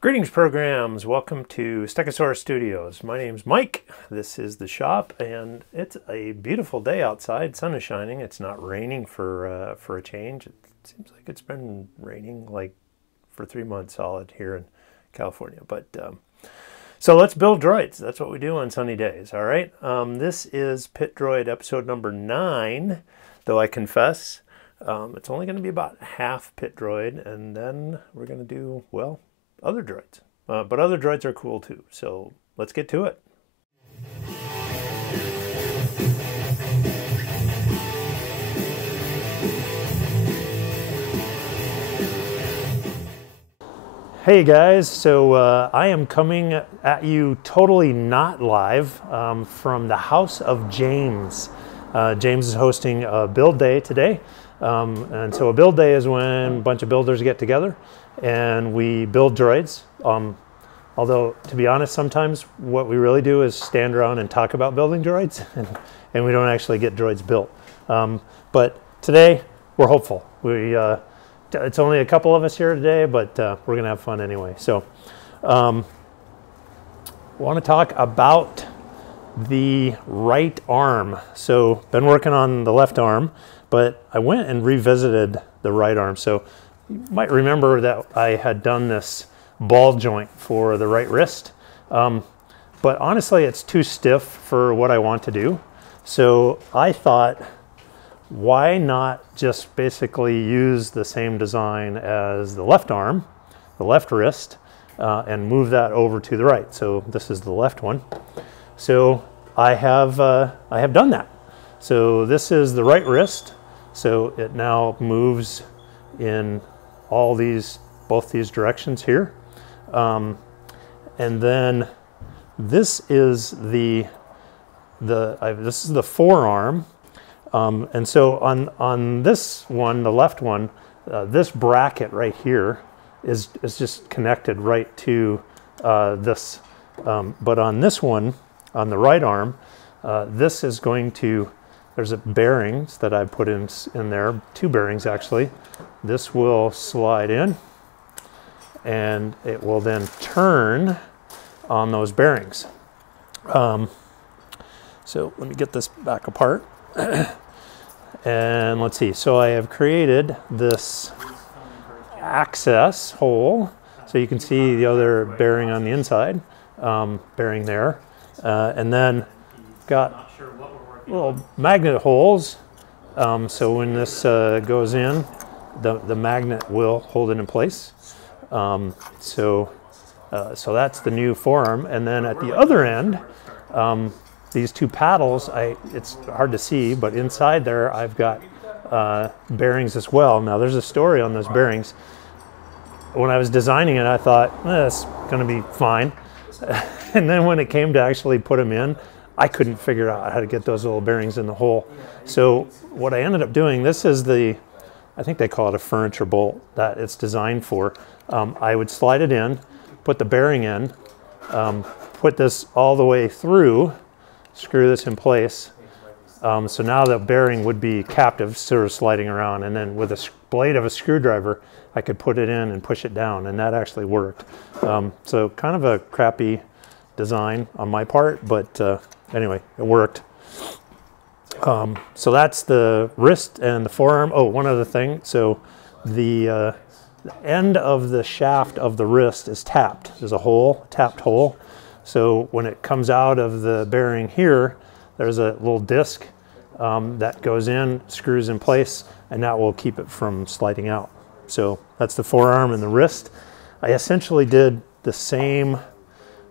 Greetings programs, welcome to Stegosaurus Studios. My name's Mike, this is the shop, and it's a beautiful day outside. Sun is shining, it's not raining for a change. It seems like it's been raining like for 3 months solid here in California. But so let's build droids. That's what we do on sunny days, all right? This is Pit Droid episode number 9, though I confess it's only going to be about half Pit Droid, and then we're going to do, well, other droids. But other droids are cool too, so let's get to it. Hey guys, so I am coming at you totally not live from the house of James. James is hosting a build day today. And so a build day is when a bunch of builders get together and we build droids. Although, to be honest, sometimes what we really do is stand around and talk about building droids, and we don't actually get droids built. But today, we're hopeful. It's only a couple of us here today, but we're going to have fun anyway. So, I want to talk about the right arm. So, been working on the left arm, but I went and revisited the right arm. So, you might remember that I had done this ball joint for the right wrist, but honestly it's too stiff for what I want to do. So I thought, why not just basically use the same design as the left arm, the left wrist, and move that over to the right. So this is the left one. So I have done that. So this is the right wrist. So it now moves in both these directions here, and then this is this is the forearm, and so on this one, the left one, this bracket right here is just connected right to this, but on this one, on the right arm, this is going to, there's bearings that I put in there, 2 bearings actually. This will slide in and it will then turn on those bearings. So let me get this back apart. And let's see, so I have created this access hole. So you can see the other bearing on the inside, bearing there. And then got little magnet holes. So when this goes in, the magnet will hold it in place. So that's the new forearm. And then at the other end, these 2 paddles, it's hard to see, but inside there I've got bearings as well. Now there's a story on those bearings. When I was designing it, I thought, it's going to be fine. And then when it came to actually put them in, I couldn't figure out how to get those little bearings in the hole. So what I ended up doing, this is I think they call it a furniture bolt that it's designed for. I would slide it in, put the bearing in, put this all the way through, screw this in place. So now the bearing would be captive, sort of sliding around, and then with a blade of a screwdriver, I could put it in and push it down, and that actually worked. So kind of a crappy design on my part, but anyway, it worked. So that's the wrist and the forearm. Oh, one other thing. So the end of the shaft of the wrist is tapped. There's a hole, tapped hole. So when it comes out of the bearing here, there's a little disc that goes in, screws in place, and that will keep it from sliding out. So that's the forearm and the wrist. I essentially did the same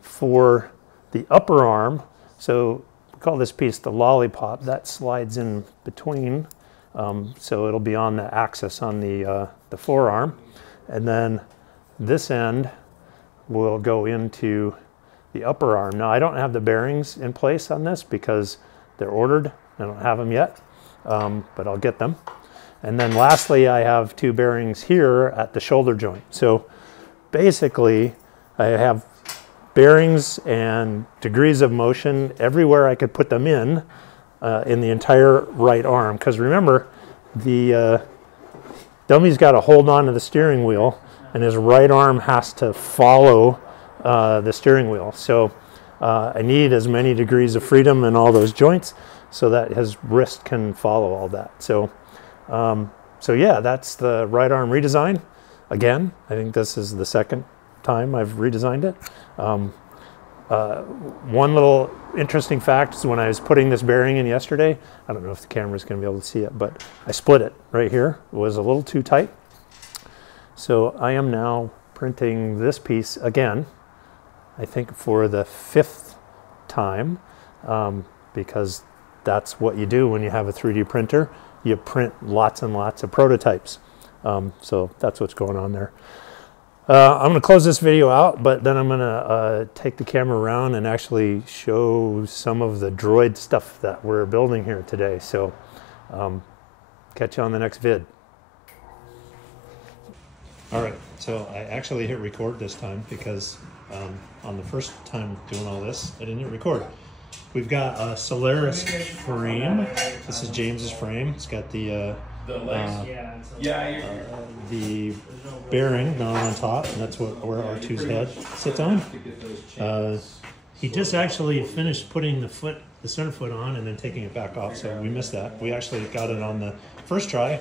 for the upper arm. So call this piece the lollipop. That slides in between, so it'll be on the axis on the forearm, and then this end will go into the upper arm. Now I don't have the bearings in place on this because they're ordered. I don't have them yet, but I'll get them. And then lastly, I have 2 bearings here at the shoulder joint. So basically, I have bearings and degrees of motion everywhere I could put them in the entire right arm. Because remember, the dummy's got to hold on to the steering wheel and his right arm has to follow the steering wheel. So I need as many degrees of freedom in all those joints so that his wrist can follow all that. So, so yeah, that's the right arm redesign. Again, I think this is the second time I've redesigned it. One little interesting fact is when I was putting this bearing in yesterday, I don't know if the camera's going to be able to see it, but I split it right here. It was a little too tight. So I am now printing this piece again, I think for the 5th time, because that's what you do when you have a 3D printer. You print lots and lots of prototypes. So that's what's going on there. I'm going to close this video out, but then I'm going to take the camera around and actually show some of the droid stuff that we're building here today. So catch you on the next vid. All right, so I actually hit record this time because on the first time doing all this, I didn't hit record. We've got a Solaris frame. This is James's frame. It's got the bearing on top, and that's where R2's head sits on. He just actually finished putting the center foot on and then taking it back off, so we missed that. We actually got it on the first try,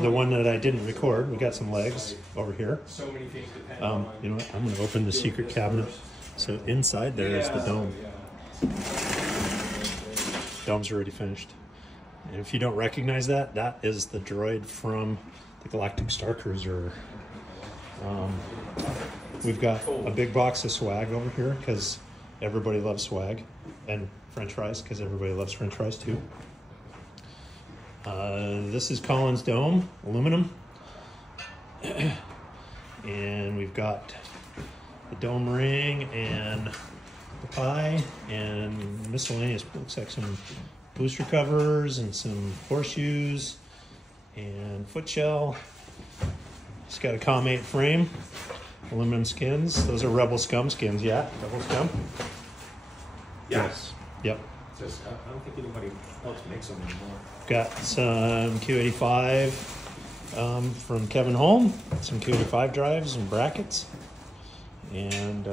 the one that I didn't record. We got some legs over here. You know what? I'm going to open the secret cabinet. So inside there is the dome. Dome's already finished. And if you don't recognize that, that is the droid from the Galactic Star Cruiser. We've got a big box of swag over here because everybody loves swag, and French fries because everybody loves French fries too. This is Colin's dome, aluminum. And we've got the dome ring and the pie and miscellaneous, looks like some booster covers and some horseshoes and foot shell. It's got a COM8 frame, aluminum skins. Those are Rebel Scum skins, yeah, Rebel Scum. Yes. Yep. Just, I don't think anybody else makes them anymore. Got some Q85 from Kevin Holm, some Q85 drives and brackets, and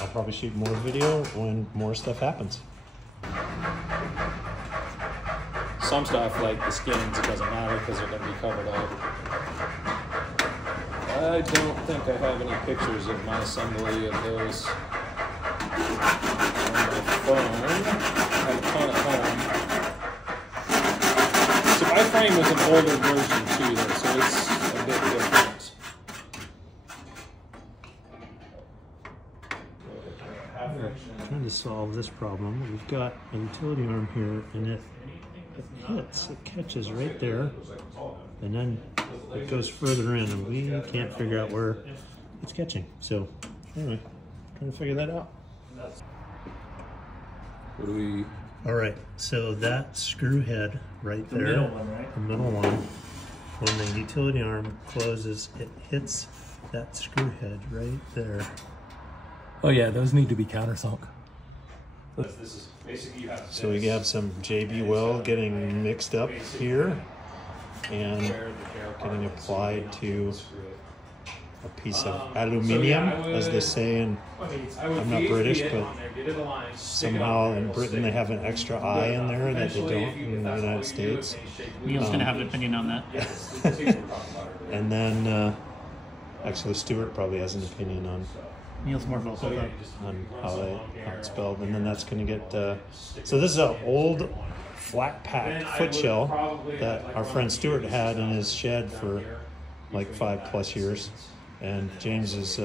I'll probably shoot more video when more stuff happens. Some stuff, like the skins, it doesn't matter because they're going to be covered up. I don't think I have any pictures of my assembly of those on my phone. I have a ton at home. So my frame was an older version too, though, so it's a bit different. Trying to solve this problem. We've got a utility arm here, and it hits, it catches right there, and then it goes further in, and we can't figure out where it's catching. So anyway, trying to figure that out. What do we... All right, so that screw head right there, the middle one, right? The middle one, when the utility arm closes, it hits that screw head right there. Oh yeah, those need to be countersunk. So we have some JB weld getting mixed up here and getting applied to a piece of aluminium, as they say in, I'm not British, but somehow in Britain they have an extra I in there that they don't in the United States. Neil's going to have an opinion on that. And then, actually Stuart probably has an opinion on Neil's more vocal about how it's spelled, and then that's going to get. So this is an old flat pack foot shell that our friend Stuart had in his shed for like 5+ years, and James is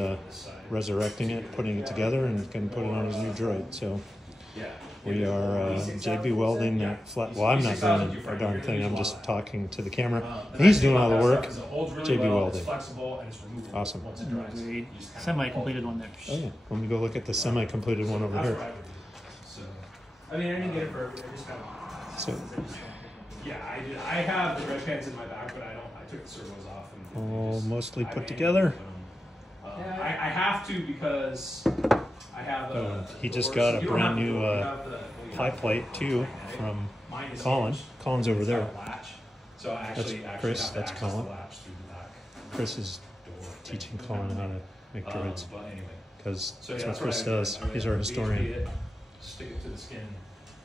resurrecting it, putting it together, and going to put it on his new droid. So we are JB welding that flat. Well, I'm not doing a darn thing. I'm just talking to the camera. He's doing all the work. JB welding. Awesome. semi-completed one there. Oh yeah. Let me go look at the semi-completed one over here. I mean, I didn't get it for. I just kind of. So. Yeah, I did. I have the red pants in my back, but I don't. I took the servos off. And All mostly put together. I have to because I have. He just got a brand new pie plate too from Colin. Colin's over there. So That's Chris. That's Colin. Chris is teaching Colin how to make droids, But anyway, because so that's yeah, what Chris what I does. did. He's our I historian. VHP'd it, stick it to the skin.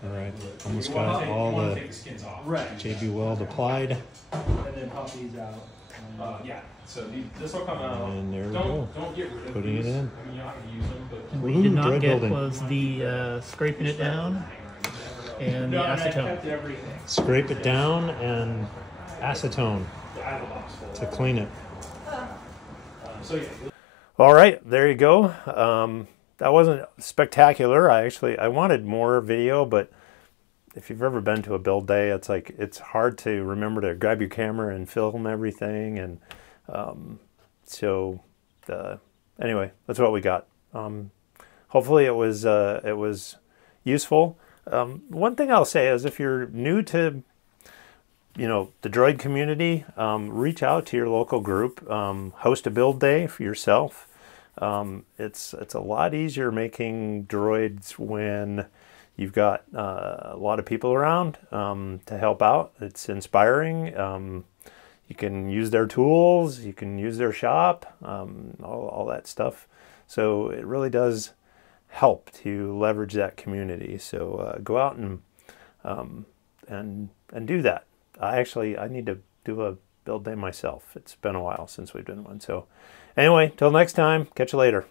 All right, glue it. almost You wanna got take- all you wanna the take skins off. Right. JB weld applied, And then pop these out. Yeah. So this will come out. and there we Don't go. don't get rid of Putting it these. in. I mean, you're not gonna use them, but. What we Woohoo, did not droid get building. was the scraping it down and the No, and I acetone. kept everything. Scrape it down and acetone I have a box full. to clean it. So yeah. All right, there you go. That wasn't spectacular. I wanted more video, but if you've ever been to a build day, it's hard to remember to grab your camera and film everything. And anyway, that's what we got. Hopefully it was useful. One thing I'll say is if you're new to the droid community, reach out to your local group, host a build day for yourself. It's a lot easier making droids when you've got a lot of people around to help out. It's inspiring. You can use their tools, you can use their shop, all that stuff. So it really does help to leverage that community. So go out and do that. I need to do a build day myself. It's been a while since we've done one. So anyway, till next time, catch you later.